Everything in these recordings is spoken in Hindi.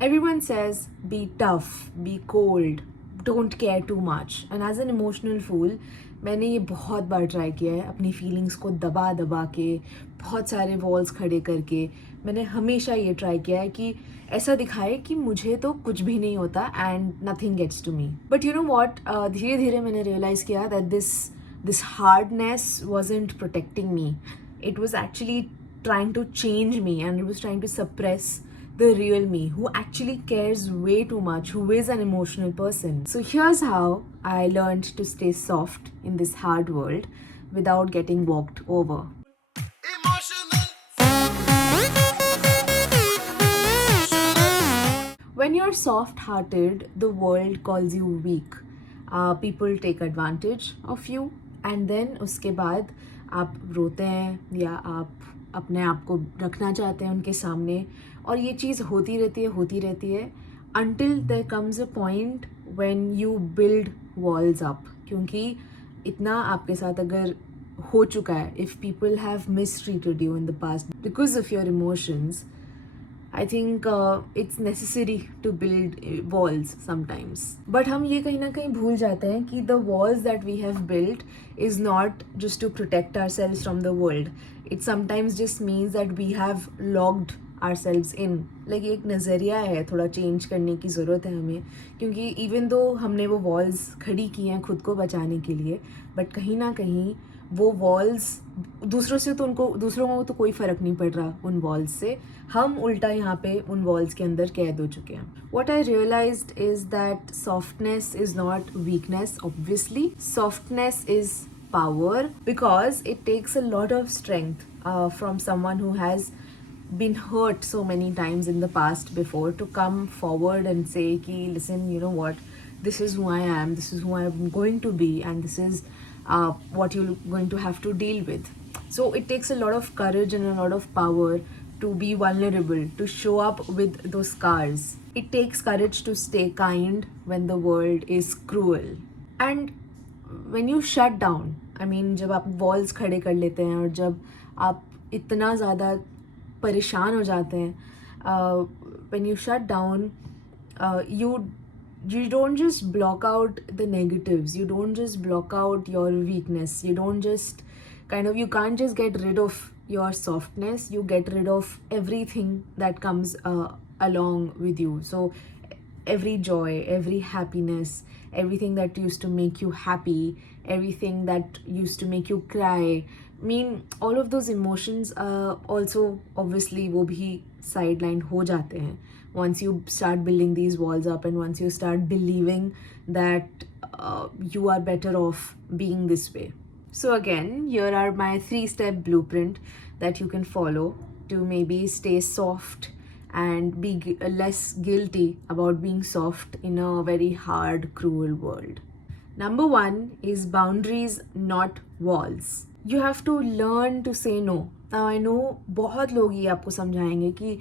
Everyone says, be tough, be cold, don't care too much. And as an emotional fool, मैंने ये बहुत बार ट्राई किया है अपनी फीलिंग्स को दबा दबा के, बहुत सारे वॉल्स खड़े करके. मैंने हमेशा ये ट्राई किया है कि ऐसा दिखाए कि मुझे तो कुछ भी नहीं होता and nothing gets to me. But you know what, धीरे धीरे मैंने रियलाइज़ किया that this hardness wasn't protecting me. It was actually trying to change me, and it was trying to suppress the real me, who actually cares way too much, who is an emotional person. So here's how I learned to stay soft in this hard world without getting walked over. When you're soft hearted, the world calls you weak. People take advantage of you, and then उसके बाद आप रोते हैं या आप अपने आप को रखना चाहते हैं उनके सामने, और ये चीज़ होती रहती है until there comes a point when you build walls up. क्योंकि इतना आपके साथ अगर हो चुका है, if people have mistreated you in the past because of your emotions, I think it's necessary to build walls sometimes. But हम ये कहीं ना कहीं भूल जाते हैं कि the walls that we have built is not just to protect ourselves from the world. It sometimes just means that we have locked ourselves in. Like एक नज़रिया है, थोड़ा चेंज करने की ज़रूरत है हमें, क्योंकि even though हमने वो walls खड़ी की हैं खुद को बचाने के लिए, but कहीं ना कहीं वो वॉल्स दूसरों को तो कोई फ़र्क नहीं पड़ रहा उन वॉल्स से. हम उल्टा यहाँ पे उन वॉल्स के अंदर कैद हो चुके हैं. What I realised is that softness is not weakness. Obviously softness is power, because it takes a lot of strength from someone who has been hurt so many times in the past before to come forward and say ki, listen, you know what, this is who I am, this is who I'm going to be, and this is what you're going to have to deal with. So it takes a lot of courage and a lot of power to be vulnerable, to show up with those scars. It takes courage to stay kind when the world is cruel. And when you shut down, I mean, जब आप walls खड़े कर लेते हैं और जब आप इतना ज़्यादा परेशान हो जाते हैं, when you shut down, you don't just block out the negatives, you don't just block out your weakness, you don't just you can't just get rid of your softness, you get rid of everything that comes along with you. So every joy, every happiness, everything that used to make you happy, everything that used to make you cry, I mean, all of those emotions also obviously वो भी sidelined हो जाते हैं once you start building these walls up, and once you start believing that you are better off being this way. So again, here are my 3-step blueprint that you can follow to maybe stay soft and be less guilty about being soft in a very hard, cruel world. Number 1 is boundaries, not walls. You have to learn to say no. Now I know बहुत लोग ये आपको समझाएंगे कि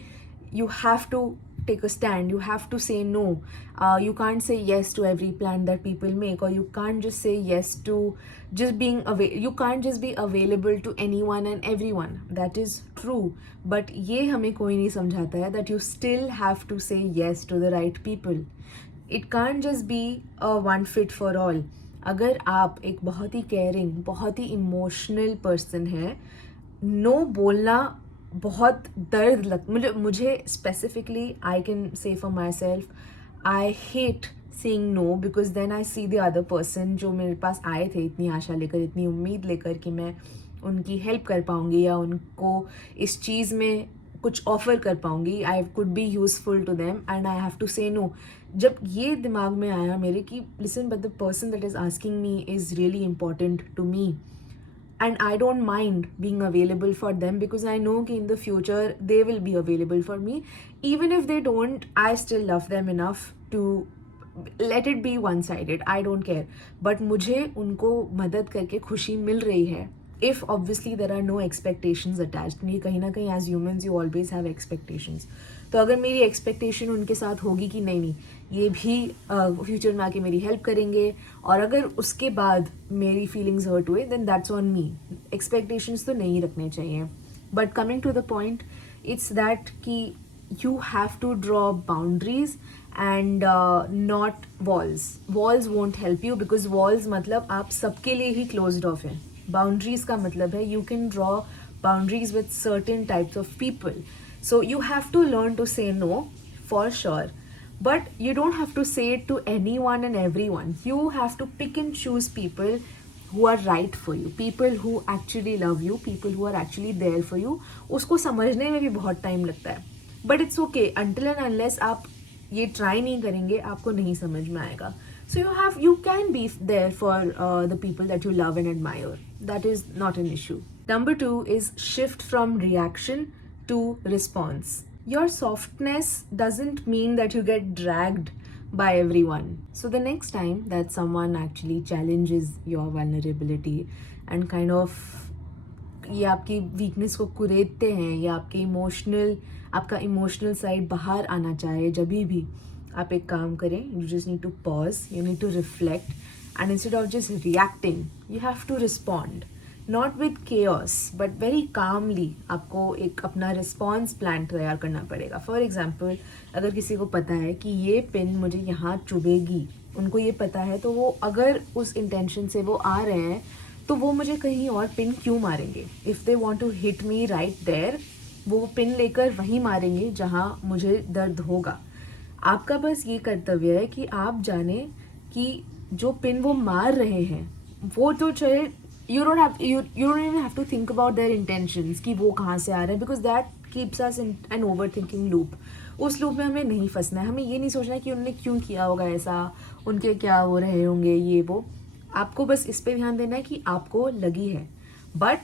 you have to take a stand, you have to say no. You can't say yes to every plan that people make, or you can't just say yes to just being you can't just be available to anyone and everyone. That is true, but ये हमें कोई नहीं समझाता है that you still have to say yes to the right people. It can't just be a one fit for all. अगर आप एक बहुत ही केयरिंग, बहुत ही इमोशनल पर्सन है, नो बोलना बहुत दर्द मुझे specifically, I can say for myself, I hate saying no, because then I see the other person जो मेरे पास आए थे इतनी आशा लेकर, इतनी उम्मीद लेकर कि मैं उनकी हेल्प कर पाऊँगी या उनको इस चीज़ में कुछ ऑफर कर पाऊँगी, I could be useful to them, and I have to say no. जब ये दिमाग में आया मेरे कि listen, but the person that is asking me is really important to me, and I don't mind being available for them, because I know that in the future they will be available for me. Even if they don't, I still love them enough to let it be one-sided. I don't care. But मुझे उनको मदद करके खुशी मिल रही है. If obviously there are no expectations attached. नहीं, कहीं ना कहीं as humans you always have expectations. तो अगर मेरी एक्सपेक्टेशन उनके साथ होगी कि नहीं ये भी फ्यूचर में आके मेरी हेल्प करेंगे, और अगर उसके बाद मेरी फीलिंग्स हर्ट हुए, then that's on me. Expectations तो नहीं रखने चाहिए. But coming to the point, it's that कि you have to draw boundaries and not walls. Walls won't help you because walls मतलब आप सबके लिए ही closed off हैं. Boundaries का मतलब है you can draw boundaries with certain types of people. So you have to learn to say no for sure. But you don't have to say it to anyone and everyone. You have to pick and choose people who are right for you, people who actually love you, people who are actually there for you. उसको समझने में भी बहुत टाइम लगता है, but it's okay until and unless आप ये ट्राई नहीं करेंगे आपको नहीं समझ में आएगा. So you can be there for the people that you love and admire. That is not an issue. Number 2 is shift from reaction to response. Your softness doesn't mean that you get dragged by everyone. So the next time that someone actually challenges your vulnerability and kind of ये आपकी वीकनेस को कुरेदते हैं या आपका इमोशनल साइड बाहर आना चाहे, जब भी आप एक काम करें, you just need to pause, you need to reflect and instead of just reacting you have to respond. Not with chaos but very calmly. आपको एक अपना रिस्पॉन्स प्लान तैयार करना पड़ेगा. फॉर एग्जाम्पल, अगर किसी को पता है कि ये पिन मुझे यहाँ चुभेगी, उनको ये पता है, तो वो अगर उस इंटेंशन से वो आ रहे हैं तो वो मुझे कहीं और पिन क्यों मारेंगे? If they want to hit me right there, वो पिन लेकर वहीं मारेंगे जहाँ मुझे दर्द होगा. आपका बस ये कर्तव्य है कि आप जाने कि जो पिन वो मार रहे हैं वो तो चाहे you don't even have to think about their intentions कि वो कहाँ से आ रहे हैं, because that keeps us in an overthinking loop. उस लूप में हमें नहीं फंसना है. हमें ये नहीं सोचना है कि उन्होंने क्यों किया होगा ऐसा, उनके क्या हो रहे होंगे ये वो. आपको बस इस पे ध्यान देना है कि आपको लगी है. But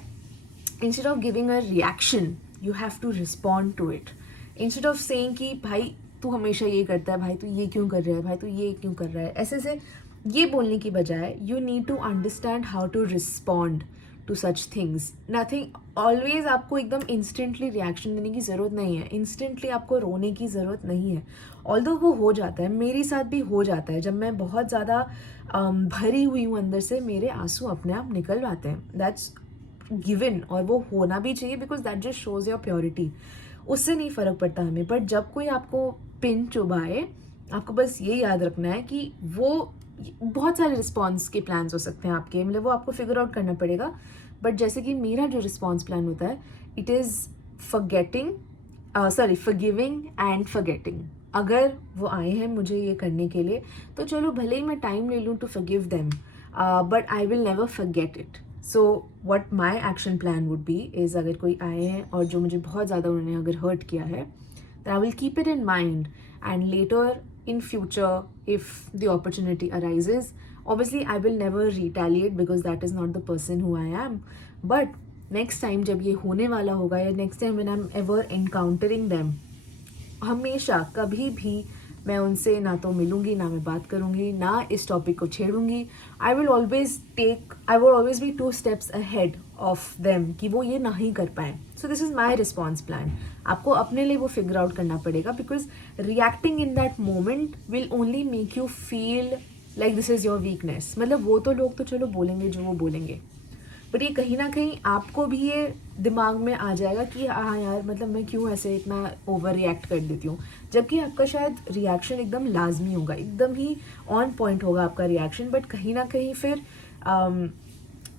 instead of giving a reaction you have to respond to it. Instead of saying कि भाई तू हमेशा ये करता है, भाई तू ये क्यों कर रहा है, भाई तू ये क्यों कर रहा है, ऐसे से ये बोलने की बजाय you need to understand how to respond to such things. Nothing always आपको एकदम इंस्टेंटली रिएक्शन देने की ज़रूरत नहीं है. इंस्टेंटली आपको रोने की ज़रूरत नहीं है. ऑल्दो वो हो जाता है, मेरे साथ भी हो जाता है. जब मैं बहुत ज़्यादा भरी हुई हूँ अंदर से, मेरे आंसू अपने आप निकल आते हैं. दैट्स गिवन, और वो होना भी चाहिए because that just shows your purity. उससे नहीं फ़र्क पड़ता हमें. बट जब कोई आपको पिन चुभाए, आपको बस ये याद रखना है कि वो बहुत सारे रिस्पॉन्स के प्लान्स हो सकते हैं आपके, मतलब वो आपको फिगर आउट करना पड़ेगा. बट जैसे कि मेरा जो रिस्पॉन्स प्लान होता है, it is forgiving and forgetting. अगर वो आए हैं मुझे ये करने के लिए, तो चलो भले ही मैं टाइम ले लूँ to forgive them, but I will never forget it. So what my action plan would be is, अगर कोई आए हैं और जो मुझे बहुत ज़्यादा उन्होंने अगर हर्ट किया है, तो I will keep it in mind and later in future if the opportunity arises, obviously I will never retaliate because that is not the person who I am. But next time जब ये होने वाला होगा, या next time when I'm ever encountering them, हमेशा कभी भी मैं उनसे ना तो मिलूंगी, ना मैं बात करूंगी, ना इस टॉपिक को छेड़ूंगी. I will always be 2 steps ahead of them कि वो ये ना ही कर पाए. So this is my response plan. आपको अपने लिए वो फिगर आउट करना पड़ेगा, because reacting in that moment will only make you feel like this is your weakness. मतलब वो तो लोग तो चलो बोलेंगे जो वो बोलेंगे, बट ये कहीं ना कहीं आपको भी ये दिमाग में आ जाएगा कि हाँ यार, मतलब मैं क्यों ऐसे इतना ओवर रिएक्ट कर देती हूँ, जबकि आपका शायद रिएक्शन एकदम लाजमी होगा, एकदम ही ऑन पॉइंट होगा आपका रिएक्शन. बट कहीं ना कहीं फिर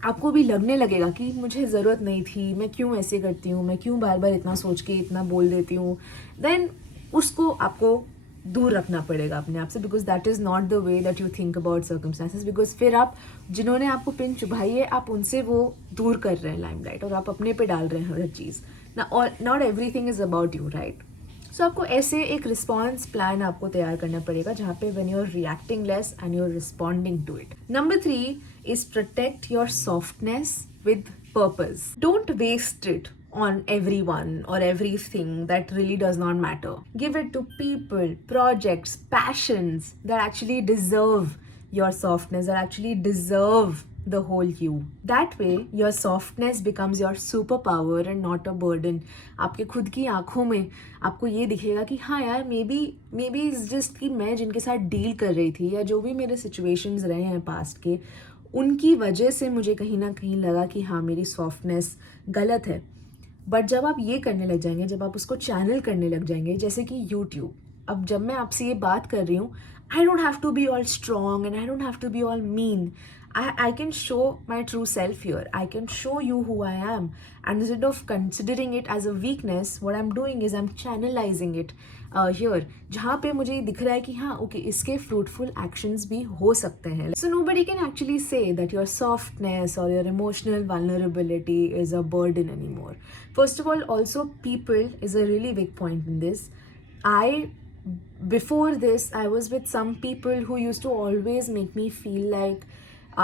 आपको भी लगने लगेगा कि मुझे ज़रूरत नहीं थी, मैं क्यों ऐसे करती हूँ, मैं क्यों बार बार इतना सोच के इतना बोल देती हूँ. देन उसको आपको दूर रखना पड़ेगा अपने आप से, because that is not the way that you think about circumstances. Because फिर आप जिन्होंने आपको पिन चुभाई है, आप उनसे वो दूर कर रहे हैं लाइमलाइट, और आप अपने पे डाल रहे हैं हर चीज़. Not everything is about you, right. So आपको ऐसे एक रिस्पॉन्स प्लान आपको तैयार करना पड़ेगा जहाँ पे when you are reacting less and you are responding to it. Number 3 is protect your softness with purpose. Don't waste it on everyone or everything that really does not matter. Give it to people, projects, passions that actually deserve your softness, that actually deserve the whole you. That way your softness becomes your superpower and not a burden. आपके खुद की आंखों में आपको ये दिखेगा कि हाँ यार, maybe it's just कि मैं जिनके साथ डील कर रही थी, या जो भी मेरे सिचुएशंस रहे हैं पास्ट के, उनकी वजह से मुझे कहीं ना कहीं लगा कि हाँ मेरी सॉफ्टनेस गलत है. बट जब आप ये करने लग जाएंगे, जब आप उसको चैनल करने लग जाएंगे, जैसे कि यूट्यूब, अब जब मैं आपसे ये बात कर रही हूँ, I don't have to be all strong and I don't have to be all mean. I can show my true self here. I can show you who I am. And instead of considering it as a weakness, what I'm doing is I'm channelizing it here. जहाँ पे मुझे दिख रहा है कि हाँ okay, इसके fruitful actions भी हो सकते हैं. So nobody can actually say that your softness or your emotional vulnerability is a burden anymore. First of all, also people is a really big point in this. Before this, I was with some people who used to always make me feel like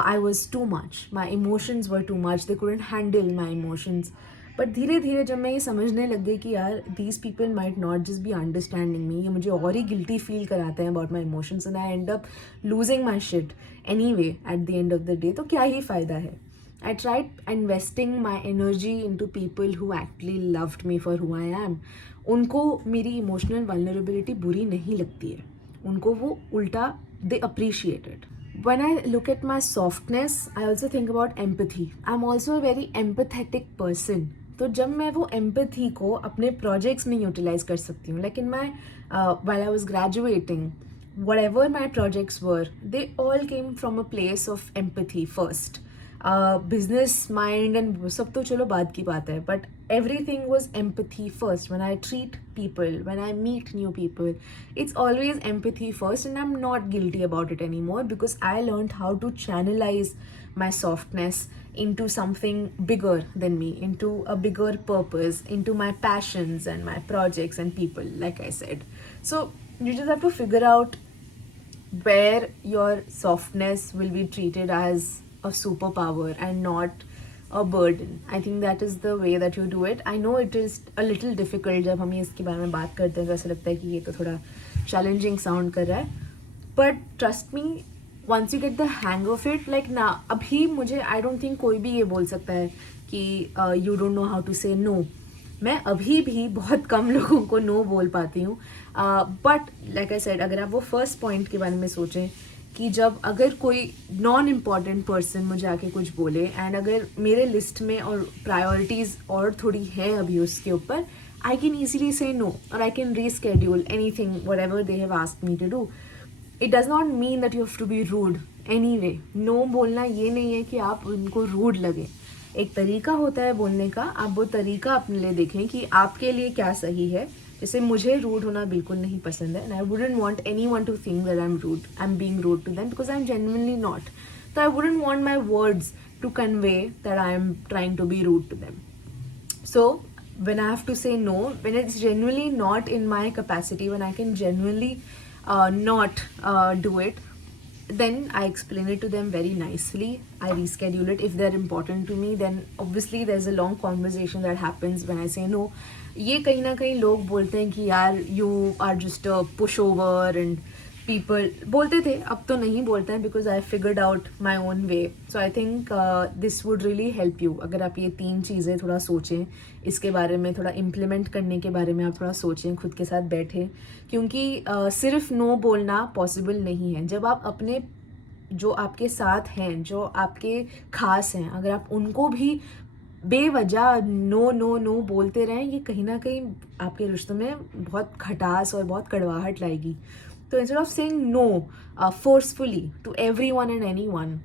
I was too much. My emotions were too much. They couldn't handle my emotions. But धीरे धीरे जब मैं ये समझने लग गई कि यार these people might not just be understanding me, ये मुझे और ही गिल्टी फील कराते हैं about my emotions and I and up losing my shit any way at the end of the day, तो क्या ही फ़ायदा है. I tried investing my energy into people who actually loved me for who I am. उनको मेरी इमोशनल वल्नरेबिलिटी बुरी नहीं लगती है, उनको वो उल्टा they appreciate it. When I look at my softness, I also think about empathy. I'm also a very empathetic person. तो जब मैं वो empathy को अपने projects में utilize कर सकती हूँ, like in my while I was graduating, whatever my projects were, they all came from a place of empathy first. Business mind and सब तो चलो बाद की बात है, but everything was empathy first. When I treat people, when I meet new people, it's always empathy first, and I'm not guilty about it anymore because I learned how to channelize my softness into something bigger than me, into a bigger purpose, into my passions and my projects and people, like I said. So you just have to figure out where your softness will be treated as a superpower and not a burden. I think that is the way that you do it. I know it is a little difficult जब हम इसके बारे में बात करते हैं तो ऐसा लगता है कि ये तो थोड़ा challenging sound कर रहा है, but trust me, once you get the hang of it, like ना अभी मुझे I don't think कोई भी ये बोल सकता है कि you don't know how to say no. मैं अभी भी बहुत कम लोगों को नो बोल पाती हूँ, बट लाइक आई सेड, अगर आप वो फर्स्ट पॉइंट के बारे में सोचें कि जब अगर कोई नॉन इम्पॉर्टेंट पर्सन मुझे आके कुछ बोले एंड अगर मेरे लिस्ट में और प्रायोरिटीज़ और थोड़ी है अभी उसके ऊपर, I can easily say no और I can reschedule anything whatever they have asked me to do. It does not mean that you have to be rude any way. No बोलना ये नहीं है कि आप उनको रूड लगे. एक तरीका होता है बोलने का, आप वो तरीका अपने लिए देखें कि आपके लिए क्या सही है. जैसे मुझे रूड होना बिल्कुल नहीं पसंद है, and I wouldn't want anyone to think that I am being rude to them because I am genuinely not. तो I wouldn't want my words to convey that I am trying to be rude to them. So when I have to say no, when it's genuinely not in my capacity, when I can genuinely not do it, then I explain it to them very nicely. I reschedule it. If they're important to me, then obviously there's a long conversation that happens when I say no. ये कहीं ना कहीं लोग बोलते हैं कि यार you are just a pushover and people बोलते थे, अब तो नहीं बोलते हैं because I figured out my own way. So I think this would really help you. अगर आप ये 3 चीज़ें थोड़ा सोचें, इसके बारे में थोड़ा इम्प्लीमेंट करने के बारे में आप थोड़ा सोचें, खुद के साथ बैठें, क्योंकि सिर्फ नो बोलना पॉसिबल नहीं है. जब आप अपने जो आपके साथ हैं, जो आपके खास हैं, अगर आप उनको भी बेवजह नो नो नो बोलते रहें, ये कहीं ना कहीं आपके रिश्तों में बहुत खटास और बहुत कड़वाहट लाएगी. तो instead of saying no forcefully to everyone and anyone,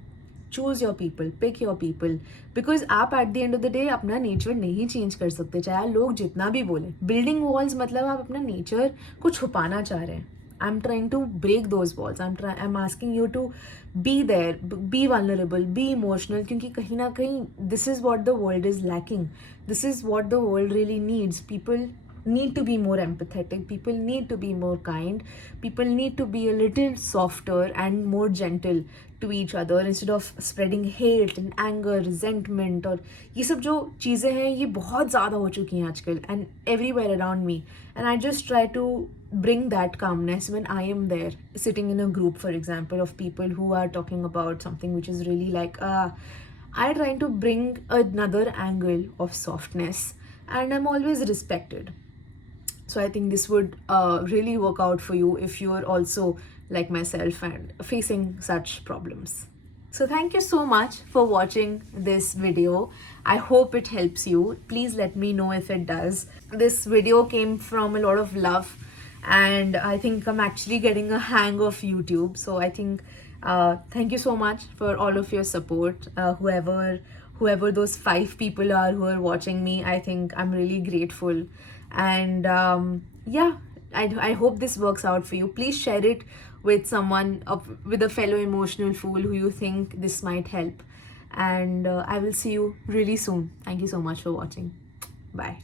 choose your people, pick your people, because आप at the end of the day अपना नेचर नहीं चेंज कर सकते चाहे लोग जितना भी बोलें. बिल्डिंग वॉल्स मतलब आप अपना नेचर को छुपाना चाह रहे हैं. I'm trying to break those walls. I'm asking you to be there, be vulnerable, be emotional, क्योंकि कहीं ना कहीं this is what the world is lacking. This is what the world really needs. People need to be more empathetic. People need to be more kind. People need to be a little softer and more gentle to each other instead of spreading hate and anger, resentment. और ये सब जो चीज़ें हैं ये बहुत ज़्यादा हो चुकी हैं आजकल and everywhere around me. And I just try to bring that calmness when I am there, sitting in a group, for example, of people who are talking about something which is really like, I trying to bring another angle of softness, and I'm always respected. So I think this would really work out for you if you're also like myself and facing such problems. So thank you so much for watching this video. I hope it helps you. Please let me know if it does. This video came from a lot of love, and I think I'm actually getting a hang of YouTube. So I think thank you so much for all of your support. Whoever those 5 people are who are watching me, I think I'm really grateful. And yeah, I hope this works out for you. Please share it with someone, with a fellow emotional fool who you think this might help. And I will see you really soon. Thank you so much for watching. Bye.